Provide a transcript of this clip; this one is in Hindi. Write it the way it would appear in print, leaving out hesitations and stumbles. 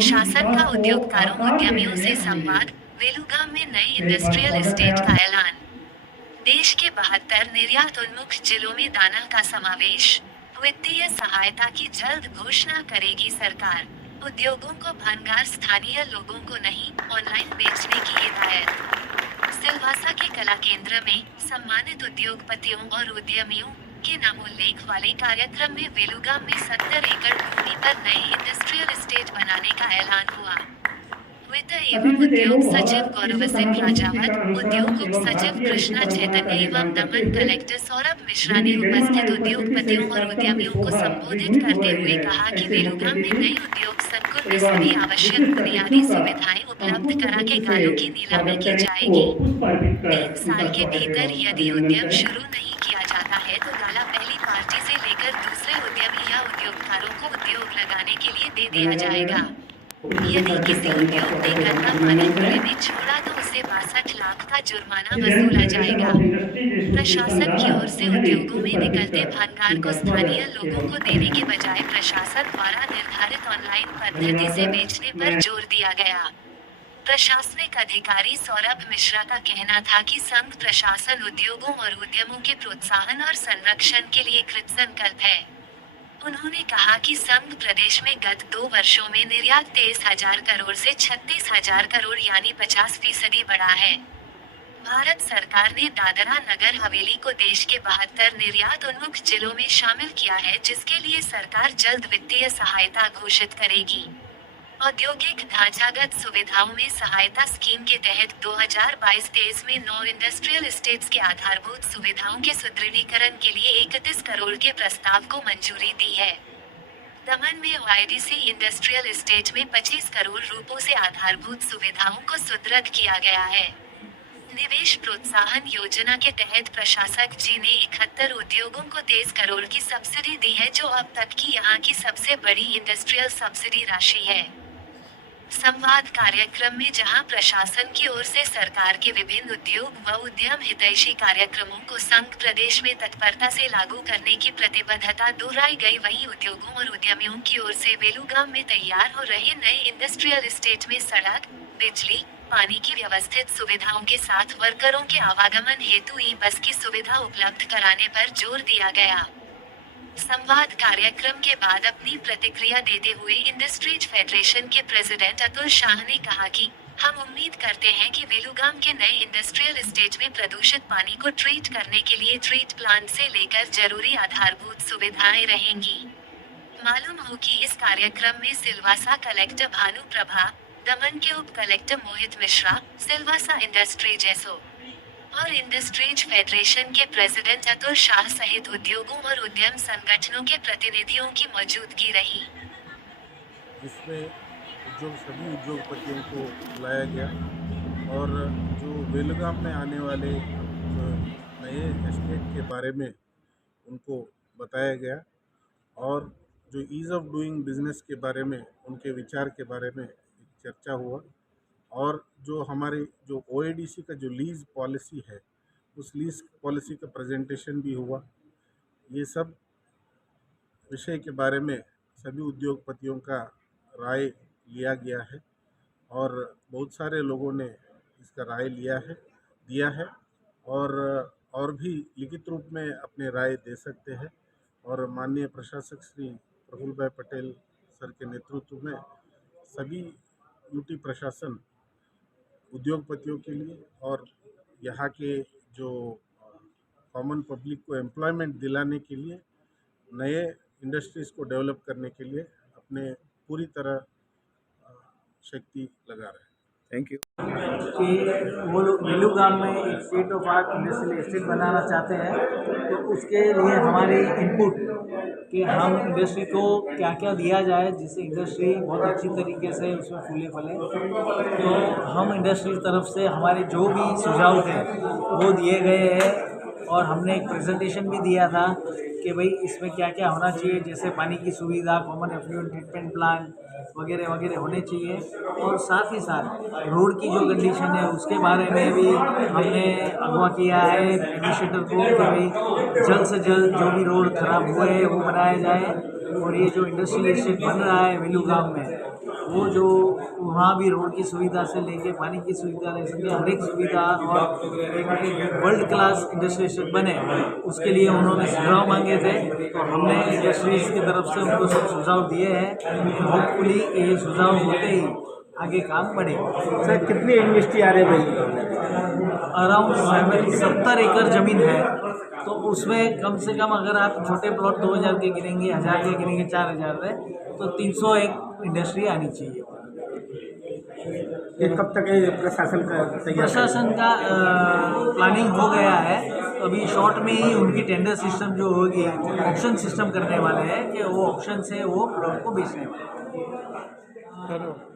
प्रशासन का उद्योगकारों उद्यमियों से संवाद। वेलुगाम में नए इंडस्ट्रियल एस्टेट का ऐलान। देश के 72 निर्यात उन्मुख जिलों में दाना का समावेश। वित्तीय सहायता की जल्द घोषणा करेगी सरकार। उद्योगों को भंगार स्थानीय लोगों को नहीं, ऑनलाइन बेचने की हिदायत। सिलवासा के कला केंद्र में सम्मानित उद्योगपतियों और उद्यमियों के नामोल्लेख वाले कार्यक्रम में वेलुगाम में 70 एकड़ भूमि पर नई इंडस्ट्रियल एस्टेट बनाने का ऐलान हुआ। वित्त एवं उद्योग सचिव गौरव सिंह राजावत, उद्योग उप सचिव कृष्णा चैतन्य एवं दमन कलेक्टर सौरभ मिश्रा ने उपस्थित उद्योगपतियों और उद्यमियों को संबोधित करते हुए कहा कि वेलुगाम में नई उद्योग संकुल में सभी आवश्यक बुनियादी सुविधाएं उपलब्ध करा के गालों की नीलामी की जाएगी। 3 साल के भीतर यदि उद्यम शुरू नहीं किया जाता है तो गाला पहली पार्टी से लेकर दूसरे उद्यमी या उद्योगकारों को उद्योग लगाने के लिए दे दिया जाएगा। यदि किसी उद्योग ने गन्ना पानी खुले में छोड़ा तो उसे 62 लाख का जुर्माना वसूला जाएगा। प्रशासन की ओर से उद्योगों में निकलते भंगार को स्थानीय लोगों को देने के बजाय प्रशासन द्वारा निर्धारित ऑनलाइन पद्धति से बेचने पर जोर दिया गया। प्रशासनिक अधिकारी सौरभ मिश्रा का कहना था कि संघ प्रशासन उद्योगों और उद्यमों के प्रोत्साहन और संरक्षण के लिए कृतसंकल्प है। उन्होंने कहा कि संघ प्रदेश में गत 2 वर्षों में निर्यात 23,000 करोड़ से 36,000 करोड़ यानी 50% बढ़ा है। भारत सरकार ने दादरा नगर हवेली को देश के 72 निर्यात उन्मुख जिलों में शामिल किया है, जिसके लिए सरकार जल्द वित्तीय सहायता घोषित करेगी। औद्योगिक ढांचागत सुविधाओं में सहायता स्कीम के तहत 2022-23 में 9 इंडस्ट्रियल एस्टेट्स के आधारभूत सुविधाओं के सुदृढ़ीकरण के लिए 31 करोड़ के प्रस्ताव को मंजूरी दी है। दमन में ओआईडीसी इंडस्ट्रियल एस्टेट में 25 करोड़ रुपयों से आधारभूत सुविधाओं को सुदृढ़ किया गया है। निवेश प्रोत्साहन योजना के तहत प्रशासक जी ने 71 उद्योगों को 23 करोड़ की सब्सिडी दी है, जो अब तक की यहाँ की सबसे बड़ी इंडस्ट्रियल सब्सिडी राशि है। संवाद कार्यक्रम में जहां प्रशासन की ओर से सरकार के विभिन्न उद्योग व उद्यम हितैषी कार्यक्रमों को संघ प्रदेश में तत्परता से लागू करने की प्रतिबद्धता दोहराई गई, वहीं उद्योगों और उद्यमियों की ओर से वेलुगाम में तैयार हो रहे नए इंडस्ट्रियल एस्टेट में सड़क, बिजली, पानी की व्यवस्थित सुविधाओं के साथ वर्करों के आवागमन हेतु ई बस की सुविधा उपलब्ध कराने पर जोर दिया गया। संवाद कार्यक्रम के बाद अपनी प्रतिक्रिया देते हुए इंडस्ट्रीज फेडरेशन के प्रेसिडेंट अतुल शाह ने कहा कि हम उम्मीद करते हैं कि वेलुगाम के नए इंडस्ट्रियल एस्टेट में प्रदूषित पानी को ट्रीट करने के लिए ट्रीट प्लांट से लेकर जरूरी आधारभूत सुविधाएं रहेंगी। मालूम हो कि इस कार्यक्रम में सिलवासा कलेक्टर भानु प्रभा, दमन के उप कलेक्टर मोहित मिश्रा, सिलवासा इंडस्ट्रीज एसओ और इंडस्ट्रीज फेडरेशन के प्रेसिडेंट अतुल शाह सहित उद्योगों और उद्यम संगठनों के प्रतिनिधियों की मौजूदगी रही, जिसमें सभी उद्योगपतियों को बुलाया गया और जो वेलुगाम में आने वाले नए एस्टेट के बारे में उनको बताया गया और जो ईज़ ऑफ डूइंग बिजनेस के बारे में उनके विचार के बारे में चर्चा हुआ और जो हमारे जो ओएडीसी का जो लीज पॉलिसी है उस लीज पॉलिसी का प्रेजेंटेशन भी हुआ। ये सब विषय के बारे में सभी उद्योगपतियों का राय लिया गया है और बहुत सारे लोगों ने इसका राय दिया है और भी लिखित रूप में अपने राय दे सकते हैं और माननीय प्रशासक श्री प्रफुल्ल भाई पटेल सर के नेतृत्व में सभी यूटी प्रशासन उद्योगपतियों के लिए और यहाँ के जो कॉमन पब्लिक को एम्प्लॉयमेंट दिलाने के लिए नए इंडस्ट्रीज़ को डेवलप करने के लिए अपने पूरी तरह शक्ति लगा रहे हैं। Thank you. कि वो लोग वेलुगाम में एक state of art industrial estate बनाना चाहते हैं, तो उसके लिए हमारी इनपुट कि हम इंडस्ट्री को क्या क्या दिया जाए जिससे इंडस्ट्री बहुत अच्छी तरीके से उसमें फूले फले। तो हम इंडस्ट्री की तरफ से हमारे जो भी सुझाव थे वो दिए गए हैं और हमने एक प्रेजेंटेशन भी दिया था कि भाई इसमें क्या क्या होना चाहिए, जैसे पानी की सुविधा, कॉमन एफ्लुएंट ट्रीटमेंट प्लांट वगैरह वगैरह होने चाहिए और साथ ही साथ रोड की जो कंडीशन है उसके बारे में भी हमने अगवा किया है एडमिनिस्ट्रेटर को कि भाई जल्द से जल्द जो भी रोड खराब हुए हैं वो बनाया जाए और ये जो इंडस्ट्रियल एस्टेट बन रहा है वेलुगाम में वो जो वहाँ भी रोड की सुविधा से लेके पानी की सुविधा ले सके, हर एक सुविधा और एक वर्ल्ड क्लास इंडस्ट्री बने, उसके लिए उन्होंने सुझाव मांगे थे। तो हमने इंडस्ट्रीज की तरफ से उनको सब सुझाव दिए हैं। होपफुली ये सुझाव होते ही आगे काम बढ़ेगा। सर कितनी इंडस्ट्री आ रही है? अराउंड 70 एकड़ ज़मीन है, तो उसमें कम से कम अगर आप छोटे प्लॉट 2000 के गिनेंगे, 1000 के गिनेंगे, 4000 है, तो 301 इंडस्ट्री आनी चाहिए। ये कब तक ये प्रशासन का प्रशासन का प्लानिंग हो गया है, तो अभी शॉर्ट में ही उनकी टेंडर सिस्टम जो होगी, ऑक्शन सिस्टम करने वाले हैं कि वो ऑक्शन से वो प्लॉट को बेचने वाले हैं।